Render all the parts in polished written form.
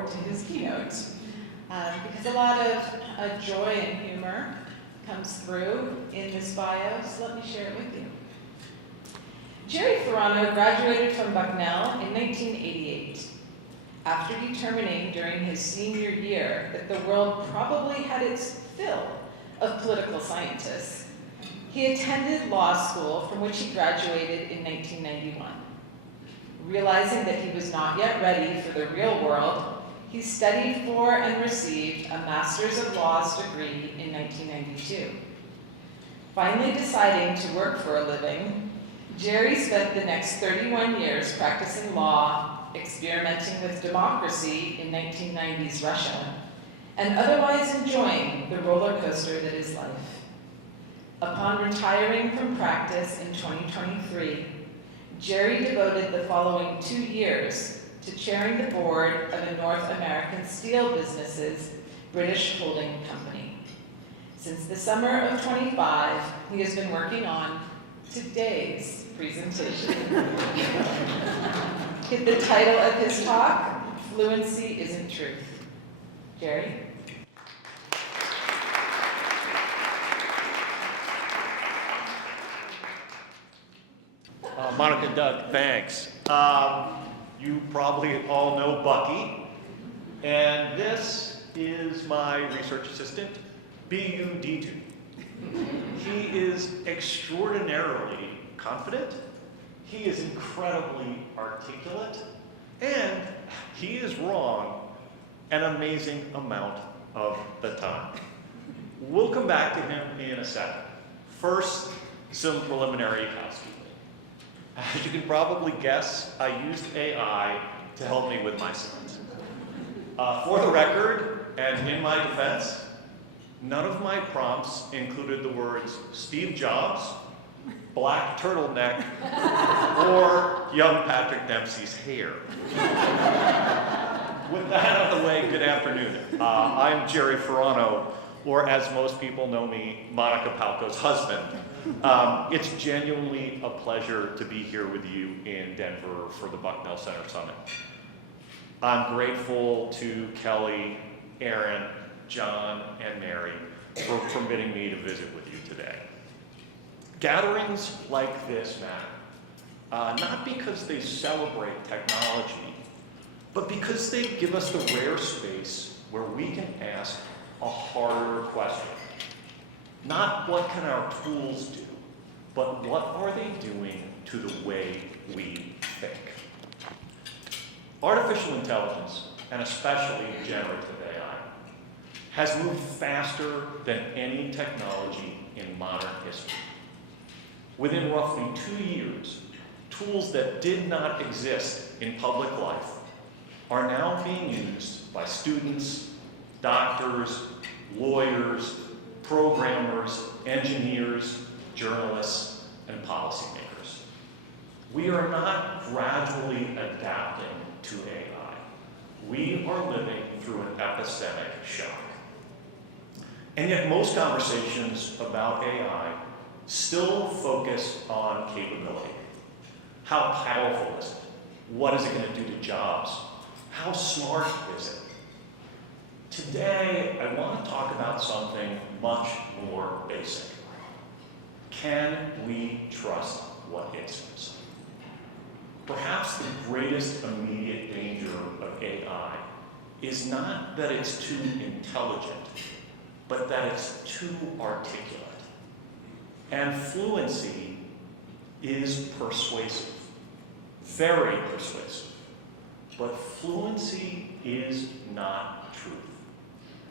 forward to his keynote, because a lot of joy and humor comes through in this bio, so let me share it with you. Jerry Farano graduated from Bucknell in 1988. After determining during his senior year that the world probably had its fill of political scientists, he attended law school, from which he graduated in 1991. Realizing that he was not yet ready for the real world, he studied for and received a Master's of Laws degree in 1992. Finally deciding to work for a living, Jerry spent the next 31 years practicing law, experimenting with democracy in 1990s Russia, and otherwise enjoying the roller coaster that is life. Upon retiring from practice in 2023, Jerry devoted the following 2 years to chairing the board of a North American steel business's British holding company. Since the summer of 25, he has been working on today's presentation. The title of his talk, Fluency Isn't Truth. Jerry? Monica and Doug, thanks. You probably all know Bucky, and this is my research assistant, BUD2. He is extraordinarily confident, he is incredibly articulate, and he is wrong an amazing amount of the time. We'll come back to him in a second. First, some preliminary housekeeping. As you can probably guess, I used AI to help me with my slides. For the record, and in my defense, none of my prompts included the words Steve Jobs, black turtleneck, or young Patrick Dempsey's hair. With that out of the way, good afternoon. I'm Jerry Farano, or as most people know me, Monica Palco's husband. It's genuinely a pleasure to be here with you in Denver for the Bucknell Center Summit. I'm grateful to Kelly, Aaron, John, and Mary for permitting me to visit with you today. Gatherings like this matter, not because they celebrate technology, but because they give us the rare space where we can ask a harder question. Not what can our tools do, but what are they doing to the way we think? Artificial intelligence, and especially generative AI, has moved faster than any technology in modern history. Within roughly 2 years, tools that did not exist in public life are now being used by students, doctors, lawyers, programmers, engineers, journalists, and policymakers. We are not gradually adapting to AI. We are living through an epistemic shock. And yet most conversations about AI still focus on capability. How powerful is it? What is it going to do to jobs? How smart is it? Today, I want to talk about something much more basic. Can we trust what it says? Perhaps the greatest immediate danger of AI is not that it's too intelligent, but that it's too articulate. And fluency is persuasive, very persuasive. But fluency is not truth.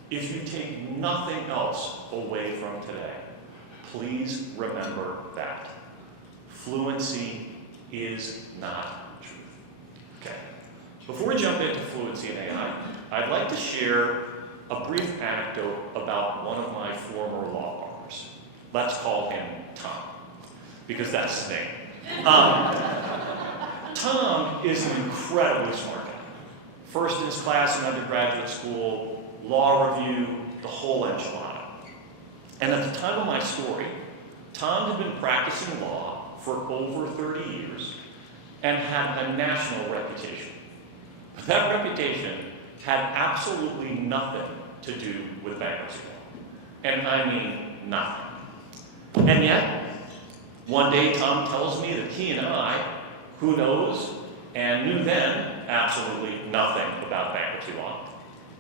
If you take nothing else away from today, please remember that. Fluency is not truth. Okay. Before we jump into fluency in AI, I'd like to share a brief anecdote about one of my former law partners. Let's call him Tom, because that's his name. Tom is an incredibly smart guy. First in his class in undergraduate school, law review, the whole enchilada. And at the time of my story, Tom had been practicing law for over 30 years and had a national reputation. But that reputation had absolutely nothing to do with bankruptcy law. And I mean nothing. And yet, one day Tom tells me that he and I, who knows, and knew then absolutely nothing about bankruptcy law,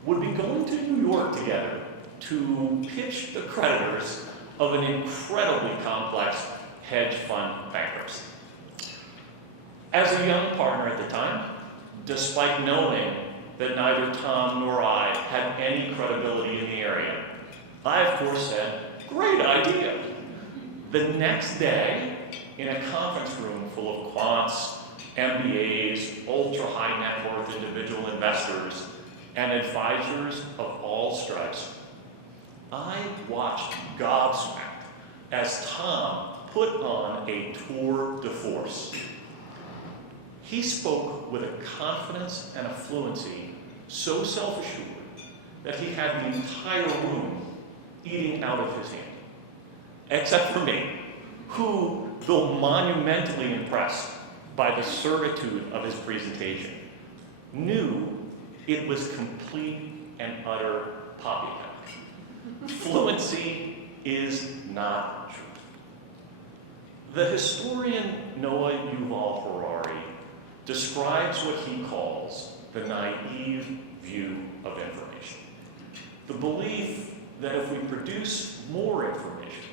would be going to New York together to pitch the creditors of an incredibly complex hedge fund bankruptcy. As a young partner at the time, despite knowing that neither Tom nor I had any credibility in the area, I of course said, "Great idea." The next day, in a conference room full of quants, MBAs, ultra-high net worth individual investors, and advisors of all stripes, I watched gobsmacked as Tom put on a tour de force. He spoke with a confidence and a fluency so self-assured that he had the entire room eating out of his hand, except for me, who, though monumentally impressed by the certitude of his presentation, knew it was complete and utter poppycock. Fluency is not truth. The historian Noah Yuval Harari describes what he calls the naive view of information. The belief that if we produce more information,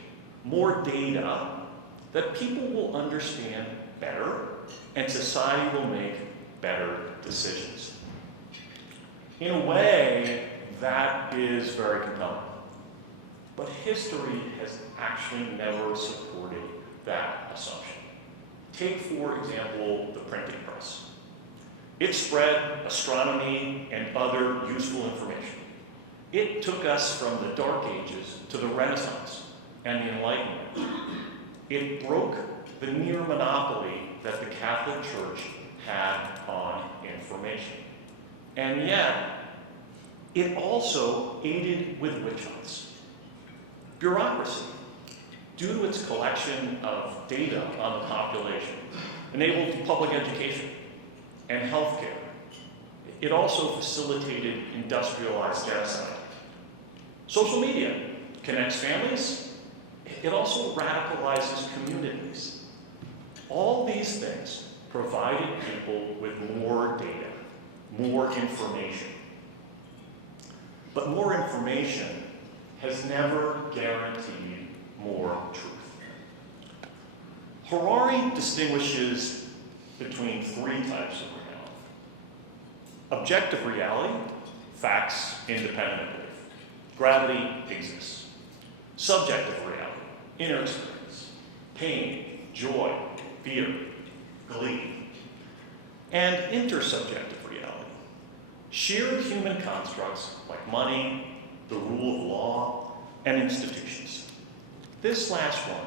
more data, that people will understand better and society will make better decisions. In a way, that is very compelling. But history has actually never supported that assumption. Take, for example, the printing press. It spread astronomy and other useful information. It took us from the Dark Ages to the Renaissance and the Enlightenment. It broke the near monopoly that the Catholic Church had on information. And yet, it also aided with witch hunts. Bureaucracy, due to its collection of data on the population, enabled public education and healthcare. It also facilitated industrialized genocide. Social media connects families. It also radicalizes communities. All these things provided people with more data, more information. But more information has never guaranteed more truth. Harari distinguishes between three types of reality. Objective reality, facts independent of belief. Gravity exists. Subjective reality, inner experience, pain, joy, fear, glee. And intersubjective reality, shared human constructs like money, the rule of law, and institutions. This last one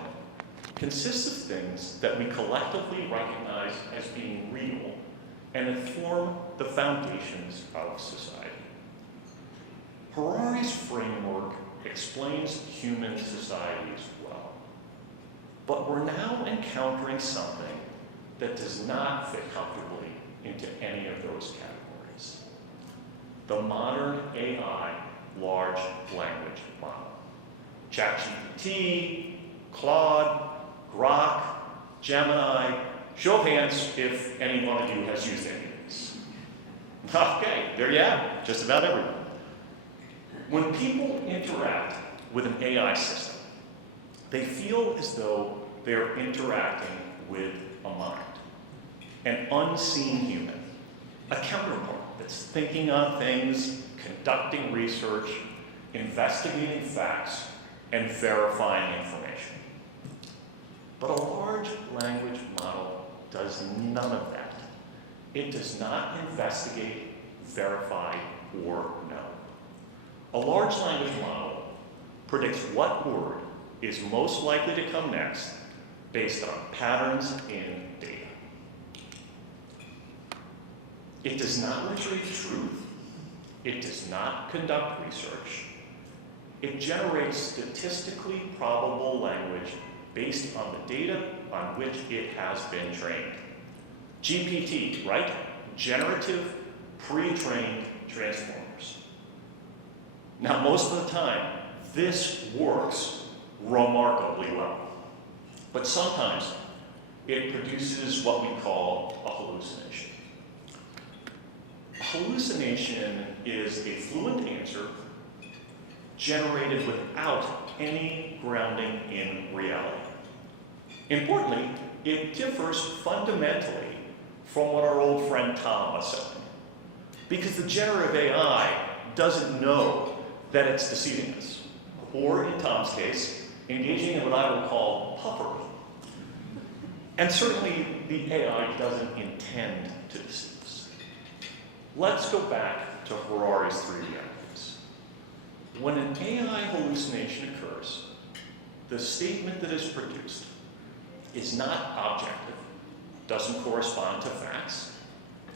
consists of things that we collectively recognize as being real and that form the foundations of society. Harari's framework explains human societies well, but we're now encountering something that does not fit comfortably into any of those categories. The modern AI large language model. ChatGPT, Claude, Grok, Gemini. Show of hands if any one of you has used any of these. Okay, there you have it, just about everyone. When people interact with an AI system, they feel as though they're interacting with a mind, an unseen human, a counterpart that's thinking on things, conducting research, investigating facts, and verifying information. But a large language model does none of that. It does not investigate, verify, or know. A large language model predicts what word is most likely to come next based on patterns in data. It does not retrieve truth. It does not conduct research. It generates statistically probable language based on the data on which it has been trained. GPT, right? Generative, pre-trained transformers. Now, most of the time, this works remarkably well. But sometimes it produces what we call a hallucination. A hallucination is a fluent answer generated without any grounding in reality. Importantly, it differs fundamentally from what our old friend Tom was saying, because the generative AI doesn't know that it's deceiving us, or in Tom's case, engaging in what I would call puffery. And certainly the AI doesn't intend to deceive us. Let's go back to Harari's three realities. When an AI hallucination occurs, the statement that is produced is not objective, doesn't correspond to facts.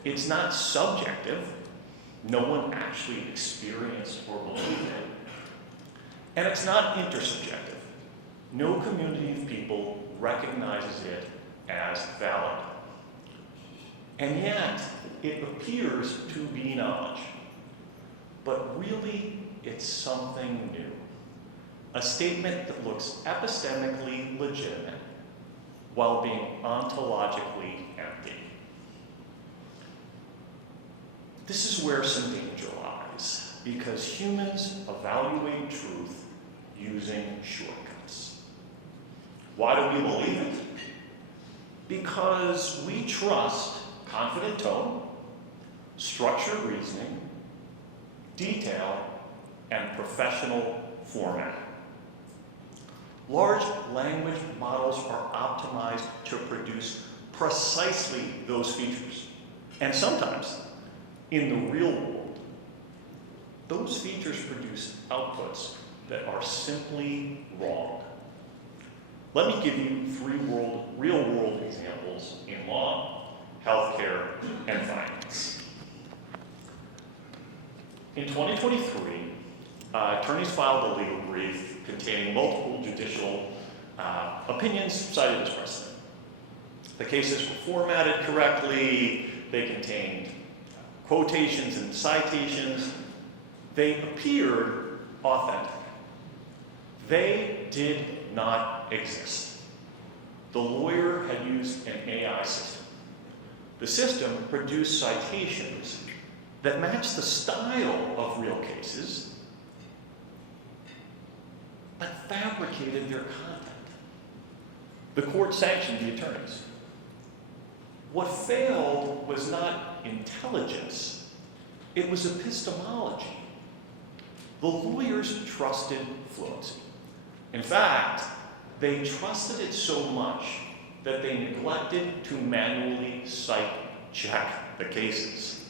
It's not subjective. No one actually experienced or believed it. And it's not intersubjective. No community of people recognizes it as valid. And yet, it appears to be knowledge. But really, it's something new. A statement that looks epistemically legitimate while being ontologically empty. This is where some danger lies, because humans evaluate truth using shortcuts. Why do we believe it? Because we trust confident tone, structured reasoning, detail, and professional format. Large language models are optimized to produce precisely those features. And sometimes, in the real world, those features produce outputs that are simply wrong. Let me give you three real-world examples in law, healthcare, and finance. In 2023, attorneys filed a legal brief containing multiple judicial opinions cited as precedent. The cases were formatted correctly, they contained quotations and citations, they appeared authentic. They did not exist. The lawyer had used an AI system. The system produced citations that matched the style of real cases, but fabricated their content. The court sanctioned the attorneys. What failed was not intelligence, it was epistemology. The lawyers trusted fluency. In fact, they trusted it so much that they neglected to manually cite check the cases.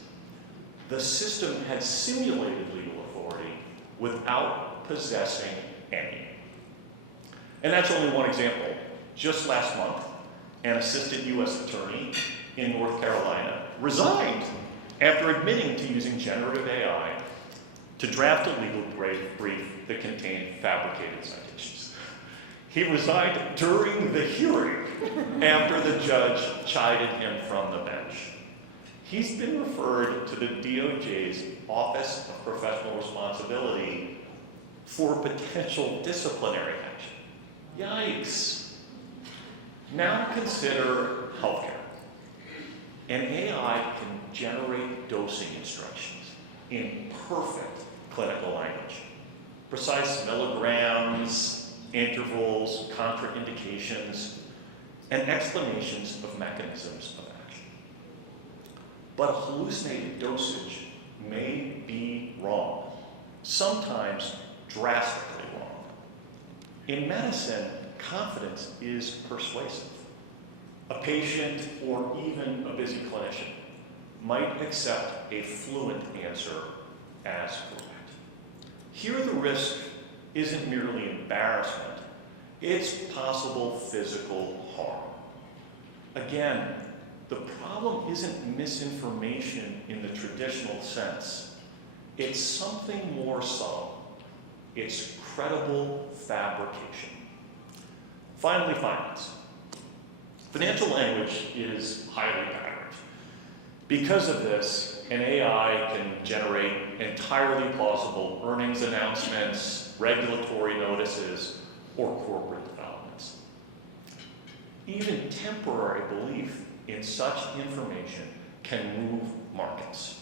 The system had simulated legal authority without possessing any. And that's only one example. Just last month, an assistant U.S. attorney in North Carolina resigned after admitting to using generative AI to draft a legal brief that contained fabricated citations. He resigned during the hearing after the judge chided him from the bench. He's been referred to the DOJ's Office of Professional Responsibility for potential disciplinary action. Yikes. Now consider healthcare. An AI can generate dosing instructions in perfect clinical language. Precise milligrams, intervals, contraindications, and explanations of mechanisms of action. But a hallucinated dosage may be wrong, sometimes drastically wrong. In medicine, confidence is persuasive. A patient or even a busy clinician might accept a fluent answer as correct. Here the risk isn't merely embarrassment, it's possible physical harm. Again, the problem isn't misinformation in the traditional sense. It's something more subtle. It's credible fabrication. Finally, finance. Financial language is highly patterned. Because of this, an AI can generate entirely plausible earnings announcements, regulatory notices, or corporate developments. Even temporary belief in such information can move markets.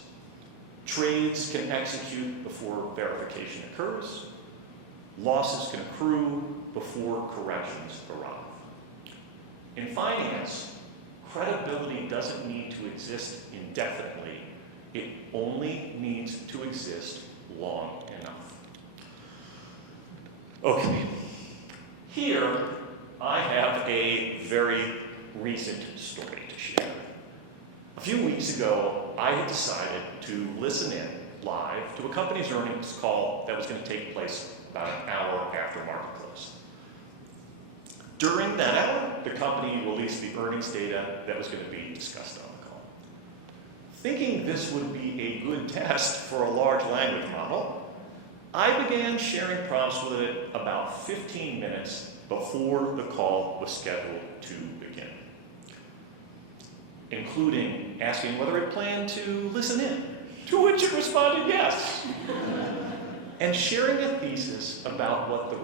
Trades can execute before verification occurs. Losses can accrue before corrections arrive. In finance, credibility doesn't need to exist indefinitely. It only needs to exist long enough. Okay, here I have a very recent story to share. A few weeks ago, I had decided to listen in live to a company's earnings call that was going to take place about an hour after market close. During that hour, the company released the earnings data that was going to be discussed on the call. Thinking this would be a good test for a large language model, I began sharing prompts with it about 15 minutes before the call was scheduled to begin, including asking whether it planned to listen in, to which it responded yes, and sharing a thesis about what the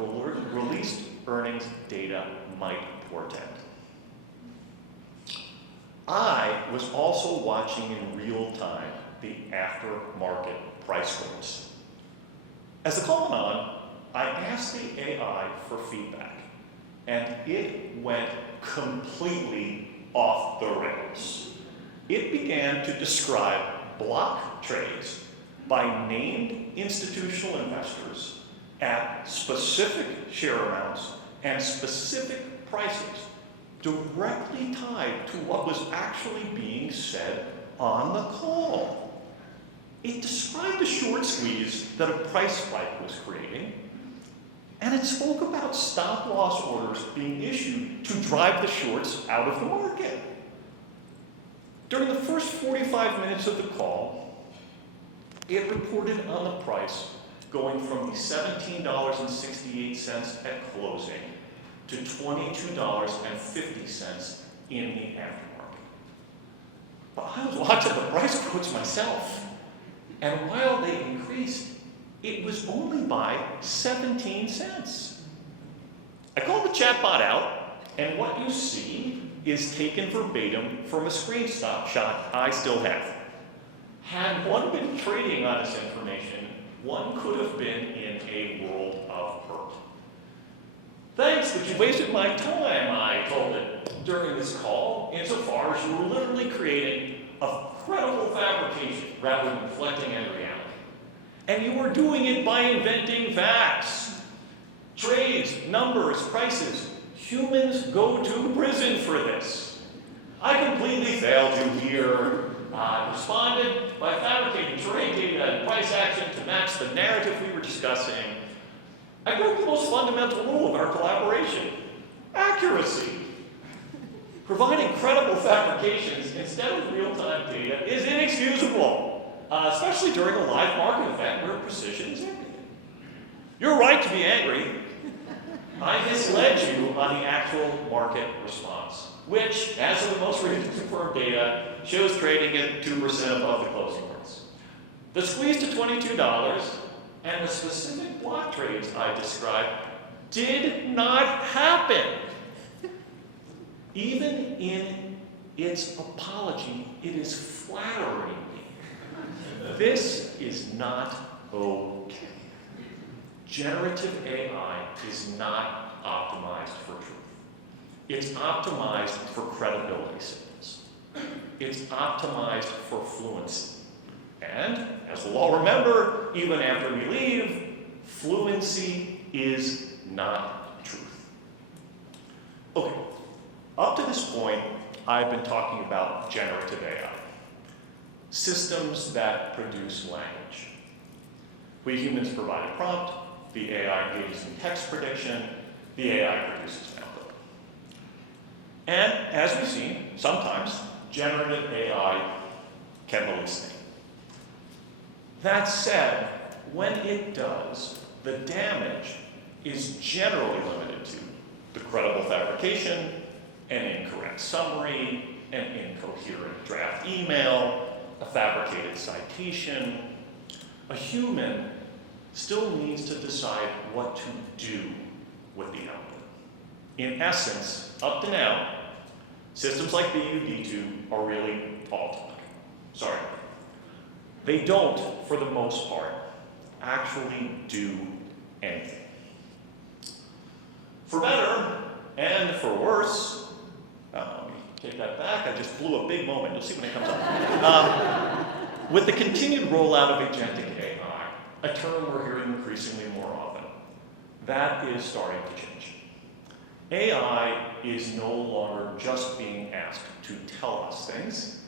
released earnings data might portend. I was also watching in real time the aftermarket price quotes. As the call went on, I asked the AI for feedback, and it went completely off the rails. It began to describe block trades by named institutional investors at specific share amounts and specific prices directly tied to what was actually being said on the call. It described the short squeeze that a price spike was creating, and it spoke about stop-loss orders being issued to drive the shorts out of the market. During the first 45 minutes of the call, it reported on the price going from the $17.68 at closing to $22.50 in the aftermarket. But I was watching the price quotes myself, and while they increased, it was only by 17 cents. I called the chatbot out, and what you see is taken verbatim from a screenshot I still have. Had one been trading on this information, one could have been in a world of hurt. Thanks that you wasted my time, I told it during this call, insofar as you were literally creating a credible fabrication rather than reflecting any reality. And you were doing it by inventing facts, trades, numbers, prices. Humans go to prison for this. I completely failed you here. I responded by fabricating trade data and price action to match the narrative we were discussing. I broke the most fundamental rule of our collaboration: accuracy. Providing credible fabrications instead of real-time data is inexcusable, especially during a live market event where precision is everything. You're right to be angry. I misled you on the actual market response, which, as of the most recent confirmed data, shows trading at 2% above the closing price. The squeeze to $22 and the specific block trades I described did not happen. Even in its apology, it is flattering me. This is not okay. Generative AI is not optimized for truth. It's optimized for credibility signals. It's optimized for fluency. And, as we'll all remember, even after we leave, fluency is not truth. Okay, up to this point, I've been talking about generative AI, systems that produce language. We humans provide a prompt, the AI engages in text prediction, the AI produces an output. And as we've seen, sometimes generative AI can hallucinate. That said, when it does, the damage is generally limited to the credible fabrication, an incorrect summary, an incoherent draft email, a fabricated citation, a human still needs to decide what to do with the output. In essence, up to now, systems like BU-D2 are really all talk. Sorry. They don't, for the most part, actually do anything. For better and for worse, let me take that back, I just blew a big moment, you'll see when it comes up. With the continued rollout of agentic AI, a term we're hearing increasingly more often, that is starting to change. AI is no longer just being asked to tell us things,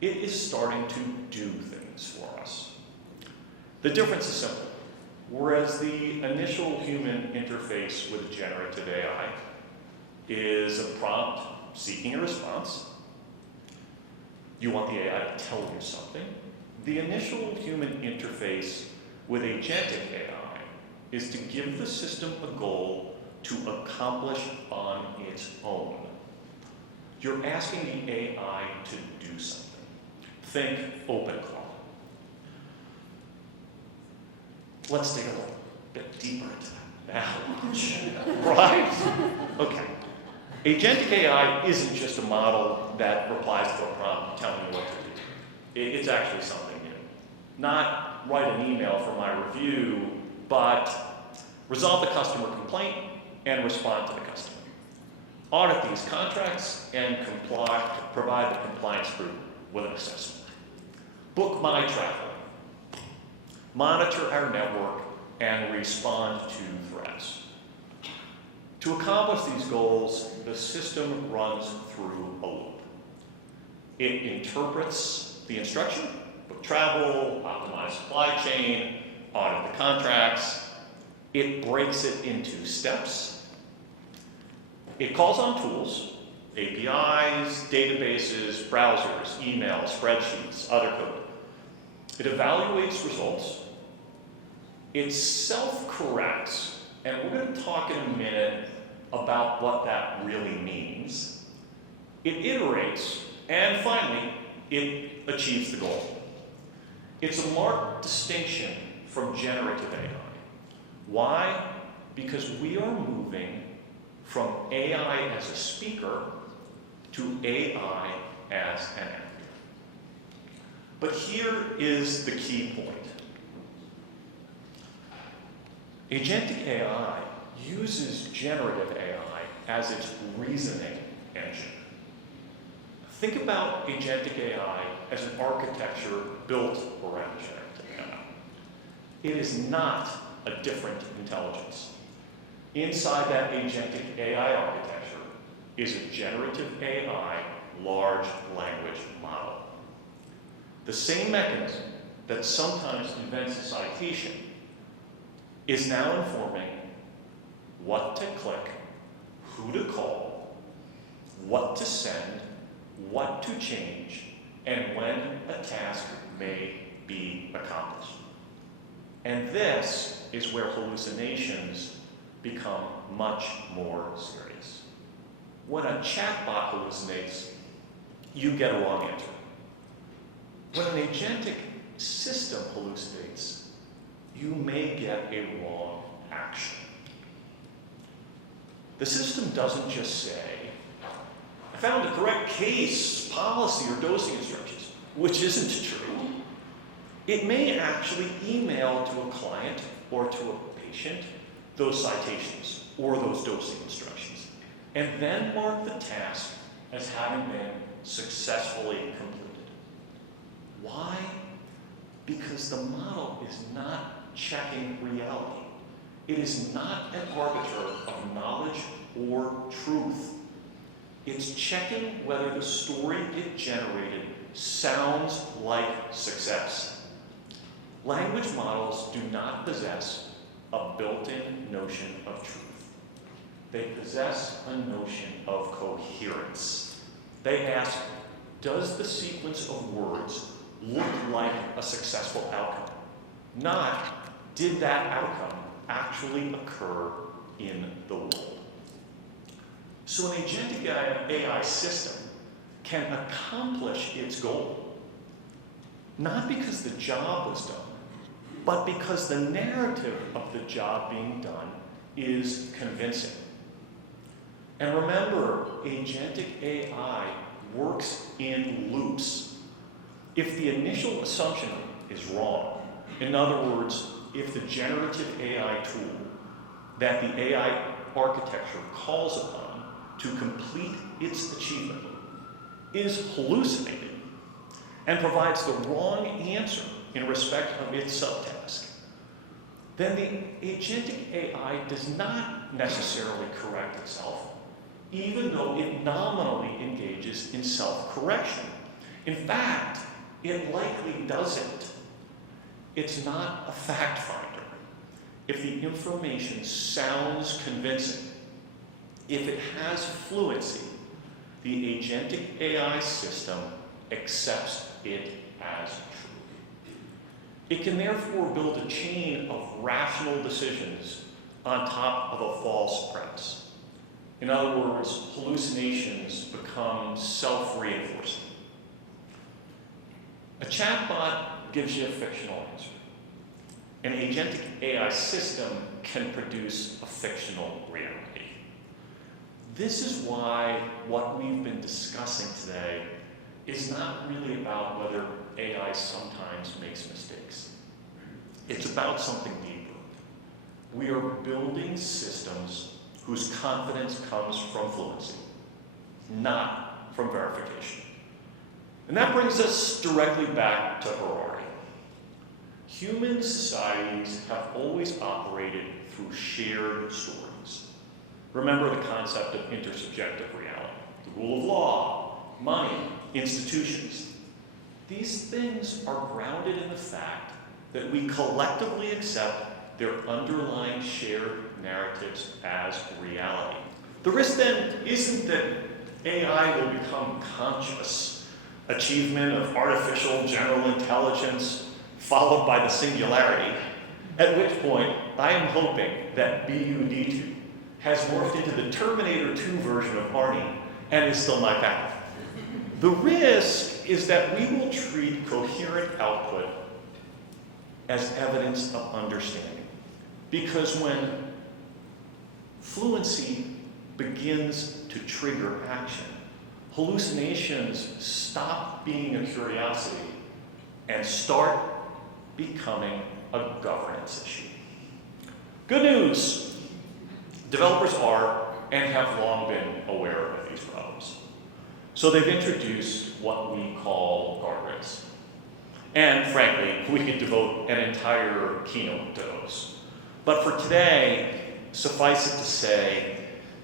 it is starting to do things for us. The difference is simple. Whereas the initial human interface with generative AI is a prompt seeking a response, you want the AI to tell you something. The initial human interface with agentic AI is to give the system a goal to accomplish on its own. You're asking the AI to do something. Think OpenClaw. Let's dig a little bit deeper into that now. Right? Okay. Agentic AI isn't just a model that replies to a prompt telling you what to do. It's actually something new. Not write an email for my review, but resolve the customer complaint and respond to the customer. Audit these contracts and provide the compliance group with an assessment. Book my travel. Monitor our network and respond to threats. To accomplish these goals, the system runs through a loop. It interprets the instruction, book travel, optimize supply chain, audit the contracts. It breaks it into steps. It calls on tools, APIs, databases, browsers, email, spreadsheets, other code. It evaluates results. It self-corrects, and we're going to talk in a minute about what that really means. It iterates, and finally, it achieves the goal. It's a marked distinction from generative AI. Why? Because we are moving from AI as a speaker to AI as an actor. But here is the key point. Agentic AI uses generative AI as its reasoning engine. Think about agentic AI as an architecture built around generative AI. It is not a different intelligence. Inside that agentic AI architecture is a generative AI large language model. The same mechanism that sometimes invents a citation is now informing what to click, who to call, what to send, what to change, and when a task may be accomplished. And this is where hallucinations become much more serious. When a chatbot hallucinates, you get a wrong answer. When an agentic system hallucinates, you may get a wrong action. The system doesn't just say, I found the correct case, policy, or dosing instructions, which isn't true. It may actually email to a client or to a patient those citations or those dosing instructions, and then mark the task as having been successfully completed. Why? Because the model is not checking reality. It is not an arbiter of knowledge or truth. It's checking whether the story it generated sounds like success. Language models do not possess a built-in notion of truth. They possess a notion of coherence. They ask, does the sequence of words look like a successful outcome? Not, did that outcome actually occur in the world? So an agentic AI system can accomplish its goal, not because the job was done, but because the narrative of the job being done is convincing. And remember, agentic AI works in loops. If the initial assumption is wrong, in other words, if the generative AI tool that the AI architecture calls upon to complete its achievement is hallucinating and provides the wrong answer in respect of its subtask, then the agentic AI does not necessarily correct itself, even though it nominally engages in self-correction. In fact, it likely doesn't. It's not a fact finder. If the information sounds convincing, if it has fluency, the agentic AI system accepts it as true. It can therefore build a chain of rational decisions on top of a false premise. In other words, hallucinations become self-reinforcing. A chatbot gives you a fictional answer. An agentic AI system can produce a fictional reality. This is why what we've been discussing today is not really about whether AI sometimes makes mistakes. It's about something deeper. We are building systems whose confidence comes from fluency, not from verification. And that brings us directly back to Harari. Human societies have always operated through shared stories. Remember the concept of intersubjective reality, the rule of law, money, institutions. These things are grounded in the fact that we collectively accept their underlying shared narratives as reality. The risk then isn't that AI will become conscious, achievement of artificial general intelligence, followed by the singularity, at which point I am hoping that BUD2 has morphed into the Terminator 2 version of Arnie and is still my path. The risk is that we will treat coherent output as evidence of understanding. Because when fluency begins to trigger action, hallucinations stop being a curiosity and start becoming a governance issue. Good news, developers are and have long been aware of these problems. So they've introduced what we call guardrails. And frankly, we could devote an entire keynote to those. But for today, suffice it to say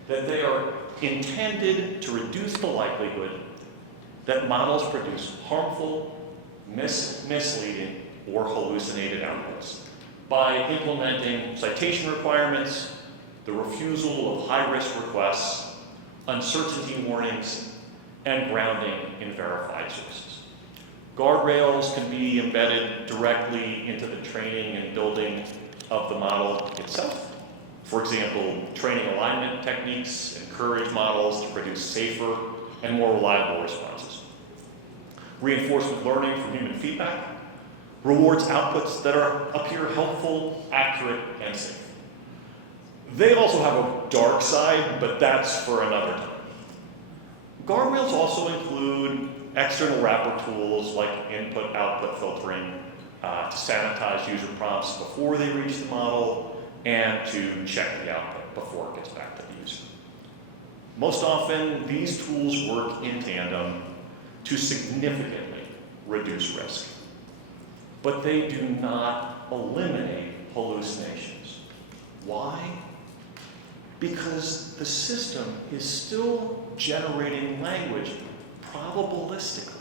that they are intended to reduce the likelihood that models produce harmful, misleading, or hallucinated outputs by implementing citation requirements, the refusal of high-risk requests, uncertainty warnings, and grounding in verified sources. Guardrails can be embedded directly into the training and building of the model itself. For example, training alignment techniques encourage models to produce safer and more reliable responses. Reinforcement learning from human feedback rewards outputs that appear helpful, accurate, and safe. They also have a dark side, but that's for another time. Guardrails also include external wrapper tools like input-output filtering to sanitize user prompts before they reach the model and to check the output before it gets back to the user. Most often, these tools work in tandem to significantly reduce risk. But they do not eliminate hallucinations. Why? Because the system is still generating language probabilistically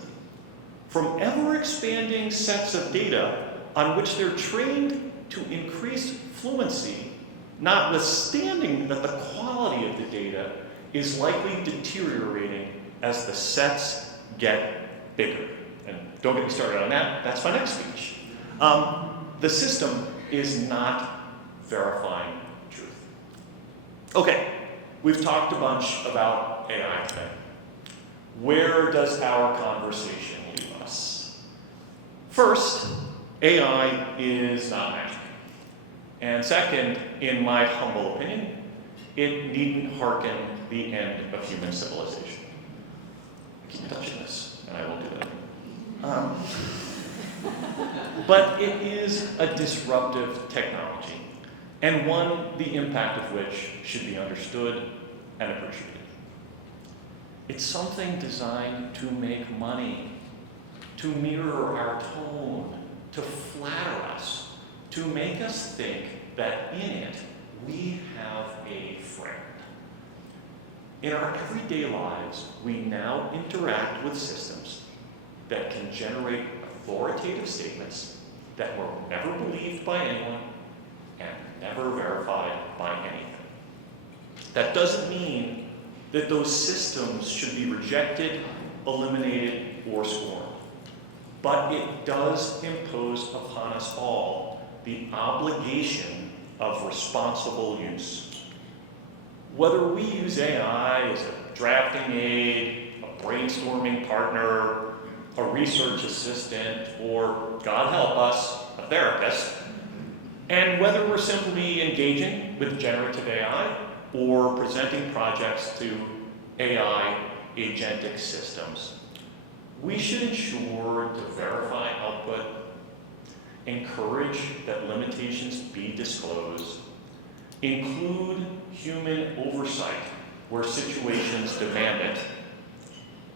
from ever-expanding sets of data on which they're trained to increase fluency, notwithstanding that the quality of the data is likely deteriorating as the sets get bigger. And don't get me started on that, that's my next speech. The system is not verifying truth. Okay, we've talked a bunch about AI today. where does our conversation leave us? First, AI is not magic. And second, in my humble opinion, it needn't hearken the end of human civilization. I keep touching this, and I won't do that. But it is a disruptive technology, and one the impact of which should be understood and appreciated. It's something designed to make money, to mirror our tone, to flatter us, to make us think that in it we have a friend. In our everyday lives, we now interact with systems that can generate authoritative statements that were never believed by anyone and never verified by anything. That doesn't mean that those systems should be rejected, eliminated, or scorned. But it does impose upon us all the obligation of responsible use. Whether we use AI as a drafting aid, a brainstorming partner, a research assistant, or, God help us, a therapist, and whether we're simply engaging with generative AI or presenting projects to AI agentic systems, we should ensure to verify output, encourage that limitations be disclosed, include human oversight where situations demand it,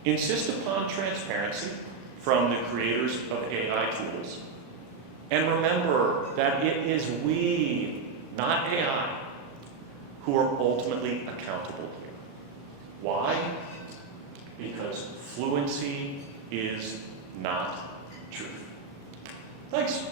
insist upon transparency from the creators of AI tools, and remember that it is we, not AI, who are ultimately accountable here. Why? Because fluency is not truth. Thanks.